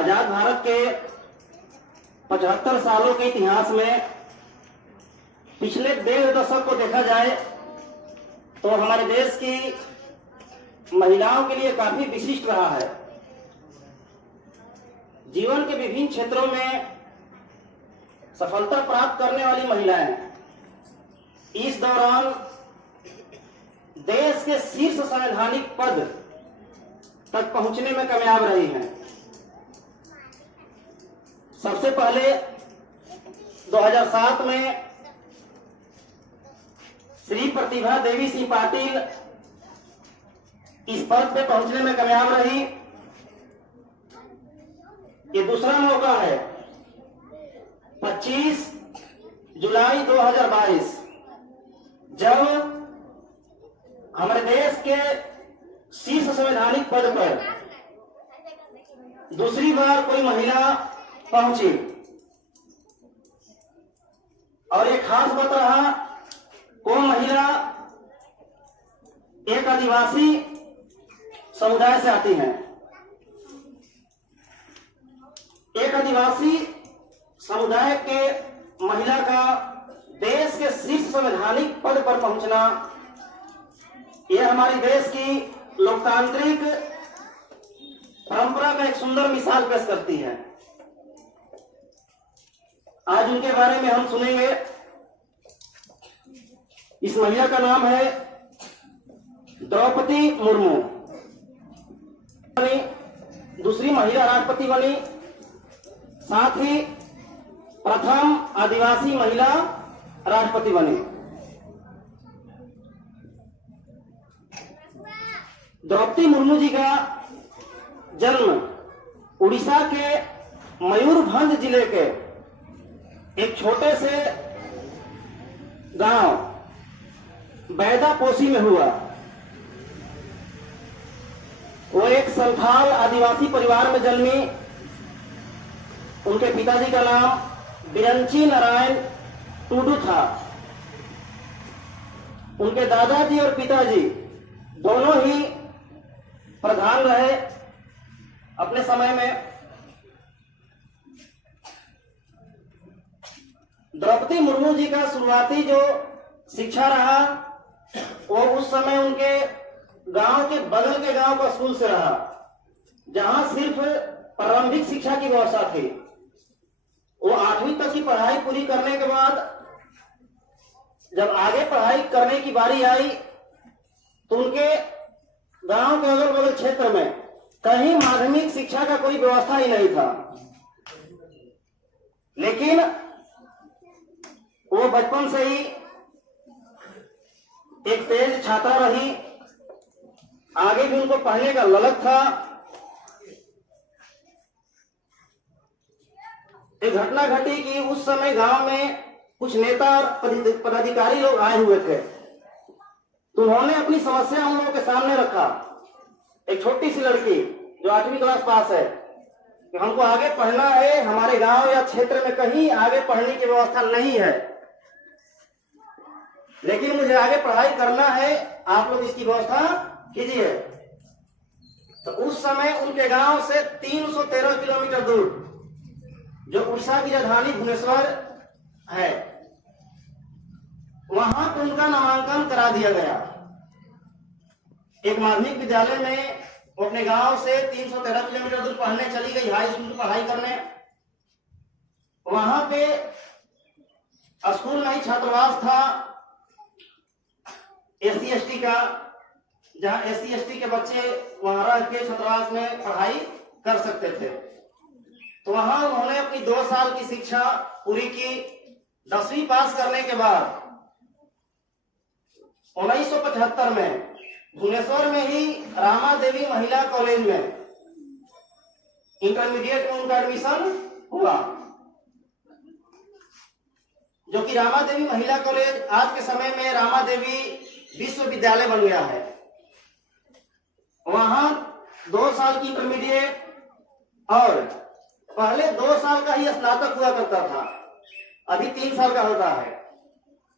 आजाद भारत के 75 सालों के इतिहास में पिछले 1.5 दशक को देखा जाए तो हमारे देश की महिलाओं के लिए काफी विशिष्ट रहा है। जीवन के विभिन्न क्षेत्रों में सफलता प्राप्त करने वाली महिलाएं इस दौरान देश के शीर्ष संवैधानिक पद तक पहुंचने में कामयाब रही हैं। सबसे पहले 2007 में श्री प्रतिभा देवी सिंह पाटिल इस पद पे पहुंचने में कामयाब रही। ये दूसरा मौका है 25 जुलाई 2022 जब हमारे देश के शीर्ष संवैधानिक पद पर दूसरी बार कोई महिला पहुंची और एक खास बात रहा, वो महिला एक आदिवासी समुदाय से आती हैं। एक आदिवासी समुदाय के महिला का देश के शीर्ष संवैधानिक पद पर पहुंचना यह हमारे देश की लोकतांत्रिक परंपरा का एक सुंदर मिसाल पेश करती है। आज उनके बारे में हम सुनेंगे। इस महिला का नाम है द्रौपदी मुर्मू। दूसरी महिला राष्ट्रपति बनी, साथ ही प्रथम आदिवासी महिला राष्ट्रपति बनी। द्रौपदी मुर्मू जी का जन्म उड़ीसा के मयूरभंज जिले के एक छोटे से गांव बैदापोशी में हुआ। वो एक संथाल आदिवासी परिवार में जन्मी। उनके पिताजी का नाम बिरंची नारायण टूडू था। उनके दादाजी और पिताजी दोनों ही प्रधान रहे अपने समय में। द्रौपदी मुर्मू जी का शुरुआती जो शिक्षा रहा वो उस समय उनके गांव के बगल के गांव का स्कूल से रहा, जहां सिर्फ प्रारंभिक शिक्षा की व्यवस्था थी। वो 8वीं तक की पढ़ाई पूरी करने के बाद जब आगे पढ़ाई करने की बारी आई तो उनके गांव के अगल बगल क्षेत्र में कहीं माध्यमिक शिक्षा का कोई व्यवस्था ही नहीं था। लेकिन वो बचपन से ही एक तेज छात्रा रही। आगे भी उनको पढ़ने का ललक था। एक घटना घटी कि उस समय गांव में कुछ नेता और पदाधिकारी लोग आए हुए थे, तो उन्होंने अपनी समस्या उन लोगों के सामने रखा। एक छोटी सी लड़की जो 8वीं क्लास पास है कि हमको आगे पढ़ना है, हमारे गांव या क्षेत्र में कहीं आगे पढ़ने की व्यवस्था नहीं है, लेकिन मुझे आगे पढ़ाई करना है, आप लोग इसकी व्यवस्था कीजिए। तो उस समय उनके गांव से 313 किलोमीटर दूर जो उड़ीसा की राजधानी भुवनेश्वर है, वहां पर उनका नामांकन करा दिया गया। एक माध्यमिक विद्यालय में वो अपने गांव से 313 किलोमीटर दूर पढ़ने चली गई, हाई स्कूल की पढ़ाई करने। वहां पे स्कूल में ही छात्रावास था SC/ST का, जहां SC/ST के बच्चे वहां रह के छात्रावास में पढ़ाई कर सकते थे। तो वहां उन्होंने अपनी 2 साल की शिक्षा पूरी की। 10वीं पास करने के बाद 1975 में भुवनेश्वर में ही रामा देवी महिला कॉलेज में इंटरमीडिएट में उनका एडमिशन हुआ, जो कि रामा देवी महिला कॉलेज आज के समय में रामा देवी विश्वविद्यालय बन गया है। वहां 2 साल की इंटरमीडिएट और पहले 2 साल का ही स्नातक हुआ करता था, अभी 3 साल का होता है।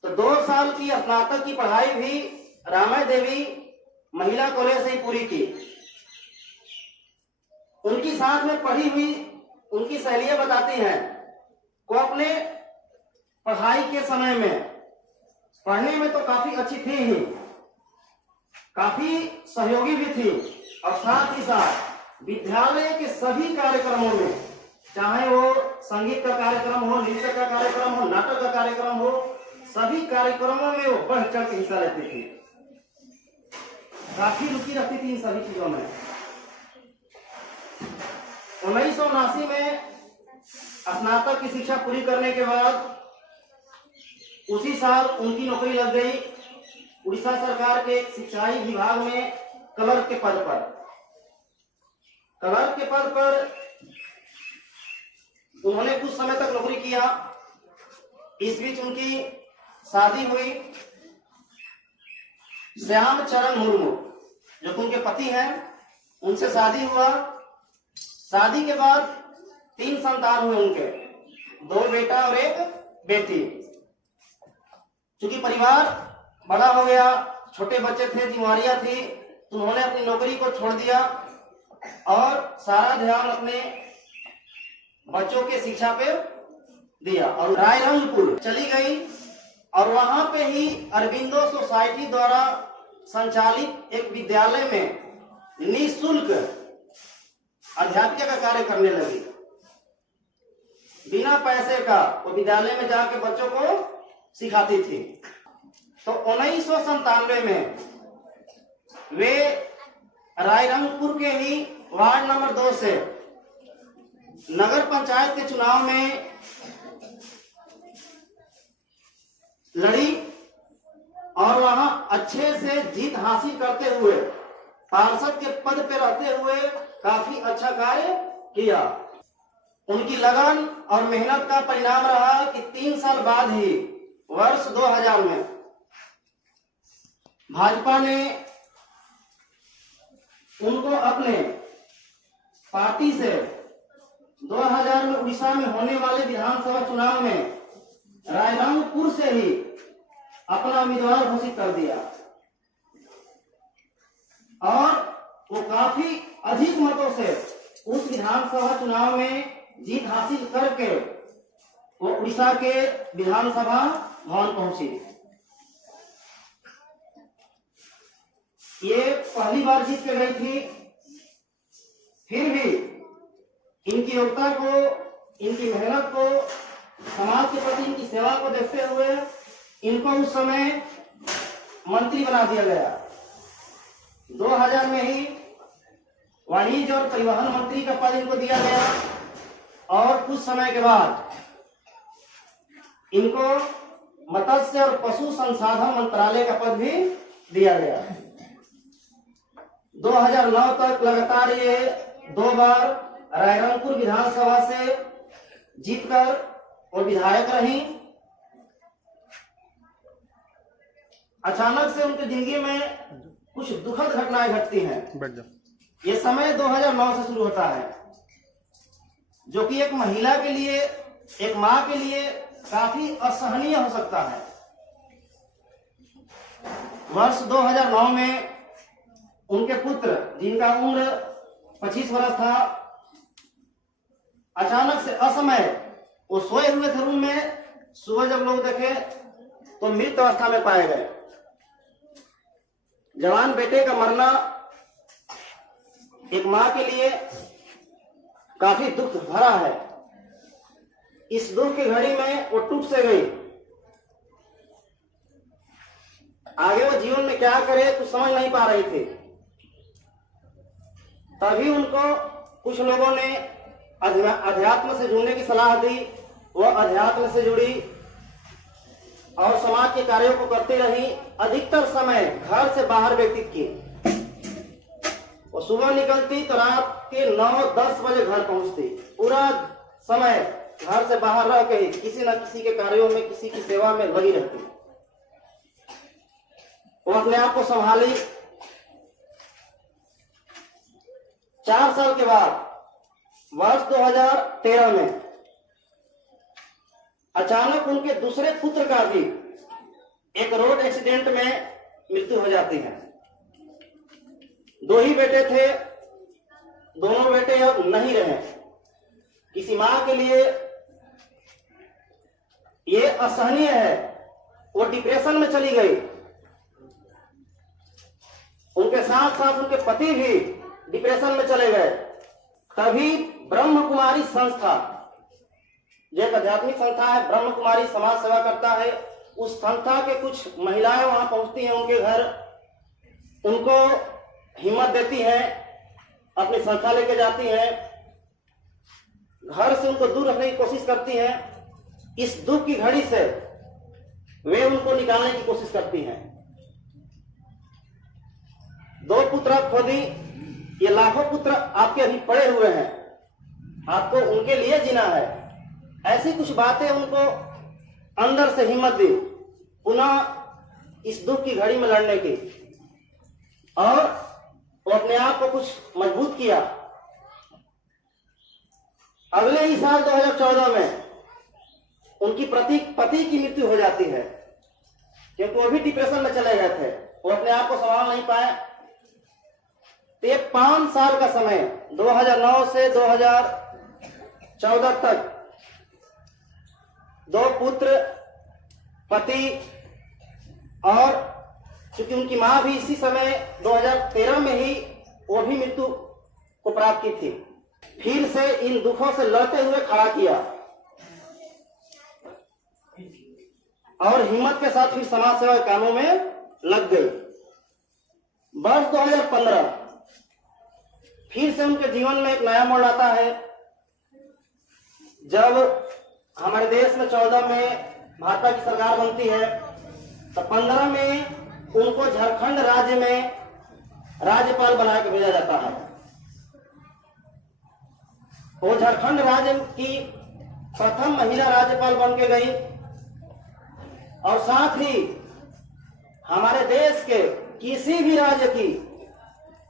तो 2 साल की स्नातक की पढ़ाई भी रामा देवी महिला कॉलेज से ही पूरी की। उनकी साथ में पढ़ी हुई उनकी सहेलियां बताती हैं वो अपने पढ़ाई के समय में पढ़ने में तो काफी अच्छी थी ही, काफी सहयोगी भी थी, और साथ ही साथ विद्यालय के सभी कार्यक्रमों में, चाहे वो संगीत का कार्यक्रम हो, नृत्य का कार्यक्रम हो, नाटक का कार्यक्रम हो, सभी कार्यक्रमों में वो बढ़ चढ़ के हिस्सा लेती थी। काफी रुचि रखती थी इन सभी चीजों में। 1979 में स्नातक की शिक्षा पूरी करने के बाद उसी साल उनकी नौकरी लग गई उड़ीसा सरकार के सिंचाई विभाग में क्लर्क के पद पर। क्लर्क के पद पर उन्होंने कुछ समय तक नौकरी किया। इस बीच उनकी शादी हुई श्याम चरण मुर्मू, जो उनके पति हैं, उनसे शादी हुआ। शादी के बाद 3 संतान हुए उनके, 2 बेटा और 1 बेटी। चूंकि परिवार बड़ा हो गया, छोटे बच्चे थे, जिम्मेवारियां थी, तो उन्होंने अपनी नौकरी को छोड़ दिया और सारा ध्यान अपने बच्चों के शिक्षा पे दिया और रायरंगपुर चली गई। और वहां पे ही अरबिंदो सोसाइटी द्वारा संचालित एक विद्यालय में निःशुल्क अध्यापिका का कार्य करने लगी। बिना पैसे का वो विद्यालय में जाके बच्चों को सिखाती थी। तो 1997 में वे रायरंगपुर के ही वार्ड नंबर 2 से नगर पंचायत के चुनाव में लड़ी और वहां अच्छे से जीत हासिल करते हुए पार्षद के पद पे रहते हुए काफी अच्छा कार्य किया। उनकी लगन और मेहनत का परिणाम रहा कि 3 साल बाद ही वर्ष 2000 में भाजपा ने उनको अपने पार्टी से 2000 में उड़ीसा में होने वाले विधानसभा चुनाव में रायरंगपुर से ही अपना उम्मीदवार घोषित कर दिया और वो काफी अधिक मतों से उस विधानसभा चुनाव में जीत हासिल करके वो उड़ीसा के विधानसभा भवन पहुंची। ये पहली बार जीत के गई थी, फिर भी इनकी योग्यता को, इनकी मेहनत को, समाज के प्रति इनकी सेवा को देखते हुए इनको उस समय मंत्री बना दिया गया। 2000 में ही वाणिज्य और परिवहन मंत्री का पद इनको दिया गया और कुछ समय के बाद इनको मत्स्य और पशु संसाधन मंत्रालय का पद भी दिया गया। 2009 तक लगातार ये 2 बार रायरंगपुर विधानसभा से जीतकर और विधायक रही। अचानक से उनकी जिंदगी में कुछ दुखद घटनाएं घटती हैं। ये समय 2009 से शुरू होता है, जो कि एक महिला के लिए, एक मां के लिए काफी असहनीय हो सकता है। वर्ष 2009 में उनके पुत्र, जिनका उम्र 25 वर्ष था, अचानक से असमय वो सोए हुए थे रूम में। सुबह जब लोग देखे तो मृत अवस्था में पाए गए। जवान बेटे का मरना एक मां के लिए काफी दुख भरा है। इस दुख की घड़ी में वो टूट से गई। आगे वो जीवन में क्या करे कुछ समझ नहीं पा रही थी। तभी उनको कुछ लोगों ने अध्यात्म से जुड़ने की सलाह दी। वह अध्यात्म से जुड़ी और समाज के कार्यों को करती रही। अधिकतर समय घर से बाहर व्यतीत की। वो सुबह निकलती तो रात के 9-10 बजे घर पहुंचती। पूरा समय घर से बाहर रह के ही किसी न किसी के कार्यों में, किसी की सेवा में लगी रहती। वो अपने आप को संभाली। 4 साल के बाद वर्ष 2013 में अचानक उनके दूसरे पुत्र का भी एक रोड एक्सीडेंट में मृत्यु हो जाती है। 2 ही बेटे थे, दोनों बेटे अब नहीं रहे। किसी माँ के लिए ये असहनीय है। वो डिप्रेशन में चली गई, उनके साथ साथ उनके पति भी डिप्रेशन में चले गए। तभी ब्रह्म कुमारी संस्था, जो एक आध्यात्मिक संस्था है, ब्रह्म कुमारी समाज सेवा करता है, उस संस्था के कुछ महिलाएं वहां पहुंचती हैं उनके घर, उनको हिम्मत देती हैं, अपनी संस्था लेके जाती हैं, घर से उनको दूर रखने की कोशिश करती हैं। इस दुख की घड़ी से वे उनको निकालने की कोशिश करती हैं। 2 पुत्र खोदी, ये लाखों पुत्र आपके अभी पड़े हुए हैं, आपको उनके लिए जीना है। ऐसी कुछ बातें उनको अंदर से हिम्मत दी पुनः इस दुख की घड़ी में लड़ने की, और वो अपने आप को कुछ मजबूत किया। अगले ही साल 2014 में उनकी पति की मृत्यु हो जाती है, क्योंकि वो भी डिप्रेशन में चले गए थे, वो अपने आप को संभाल नहीं पाए। तो ये 5 साल का समय, 2009 से 2014 तक 2 पुत्र, पति, और चूंकि उनकी मां भी इसी समय 2013 में ही वो भी मृत्यु को प्राप्त की थी, फिर से इन दुखों से लड़ते हुए खड़ा किया और हिम्मत के साथ फिर समाज सेवा के कामों में लग गई। वर्ष 2015 फिर से उनके जीवन में एक नया मोड़ आता है, जब हमारे देश में 14 में भाजपा की सरकार बनती है, तो 15 में उनको झारखंड राज्य में राज्यपाल बना के भेजा जाता है। वो झारखंड राज्य की प्रथम महिला राज्यपाल बन के गई, और साथ ही हमारे देश के किसी भी राज्य की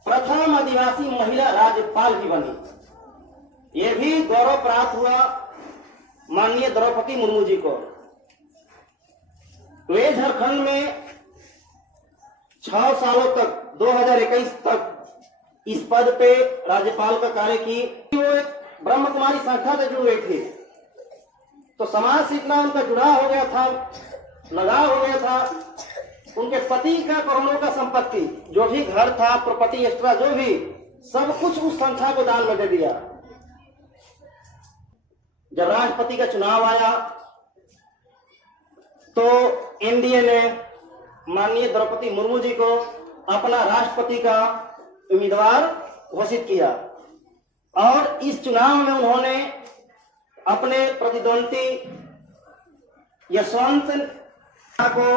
प्रथम आदिवासी महिला राज्यपाल भी बनी। ये भी गौरव प्राप्त हुआ माननीय द्रौपदी मुर्मू जी को। वे झारखंड में 6 सालों तक 2021 तक इस पद पे राज्यपाल का कार्य की। वो एक ब्रह्म कुमारी संस्था से जुड़ गई थी, तो समाज से इतना उनका जुड़ाव हो गया था, लगाव हो गया था। उनके पति का करोड़ों का संपत्ति, जो भी घर था, प्रॉपर्टी एक्स्ट्रा जो भी, सब कुछ उस संस्था को दान में दे दिया। जब राष्ट्रपति का चुनाव आया तो एनडीए ने माननीय द्रौपदी मुर्मू जी को अपना राष्ट्रपति का उम्मीदवार घोषित किया, और इस चुनाव में उन्होंने अपने प्रतिद्वंदी यशवंत को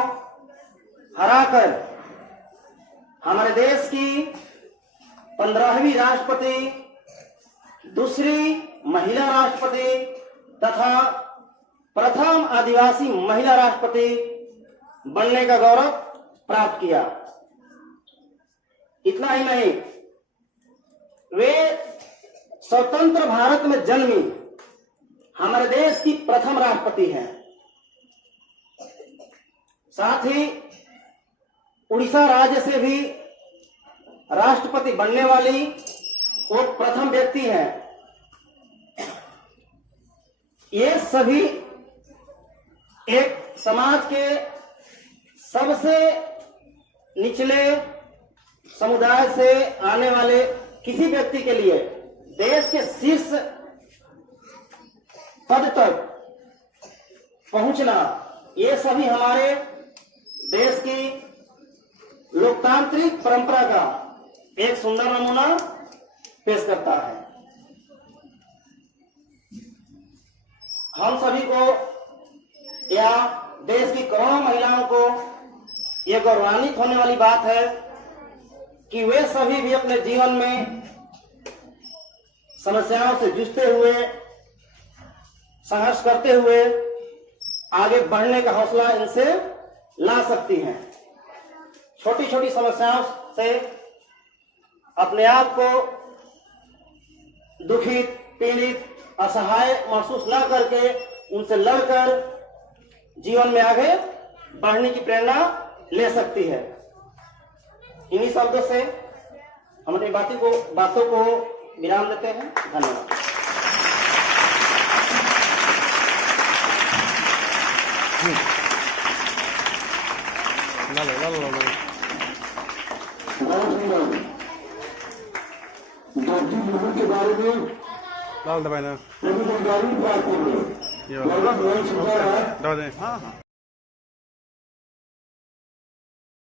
हराकर हमारे देश की 15वीं राष्ट्रपति, दूसरी महिला राष्ट्रपति तथा प्रथम आदिवासी महिला राष्ट्रपति बनने का गौरव प्राप्त किया। इतना ही नहीं, वे स्वतंत्र भारत में जन्मी हमारे देश की प्रथम राष्ट्रपति हैं। साथ ही उड़ीसा राज्य से भी राष्ट्रपति बनने वाली वो प्रथम व्यक्ति हैं। ये सभी एक समाज के सबसे निचले समुदाय से आने वाले किसी व्यक्ति के लिए देश के शीर्ष पद तक पहुंचना, ये सभी हमारे देश की लोकतांत्रिक परंपरा का एक सुंदर नमूना पेश करता है। हम सभी को या देश की करोड़ों महिलाओं को यह गौरवान्वित होने वाली बात है कि वे सभी भी अपने जीवन में समस्याओं से जूझते हुए, संघर्ष करते हुए आगे बढ़ने का हौसला इनसे ला सकती हैं। छोटी छोटी समस्याओं से अपने आप को दुखित, पीड़ित, असहाय महसूस न करके उनसे लड़कर जीवन में आगे बढ़ने की प्रेरणा ले सकती है। इन्हीं शब्दों से हम अपनी बातों को विराम देते हैं। धन्यवाद। ला लो ला लो ला लो के बारे में लाल दबाई ना जानकारी प्राप्त हो ये वाला दबा दें। हाँ हाँ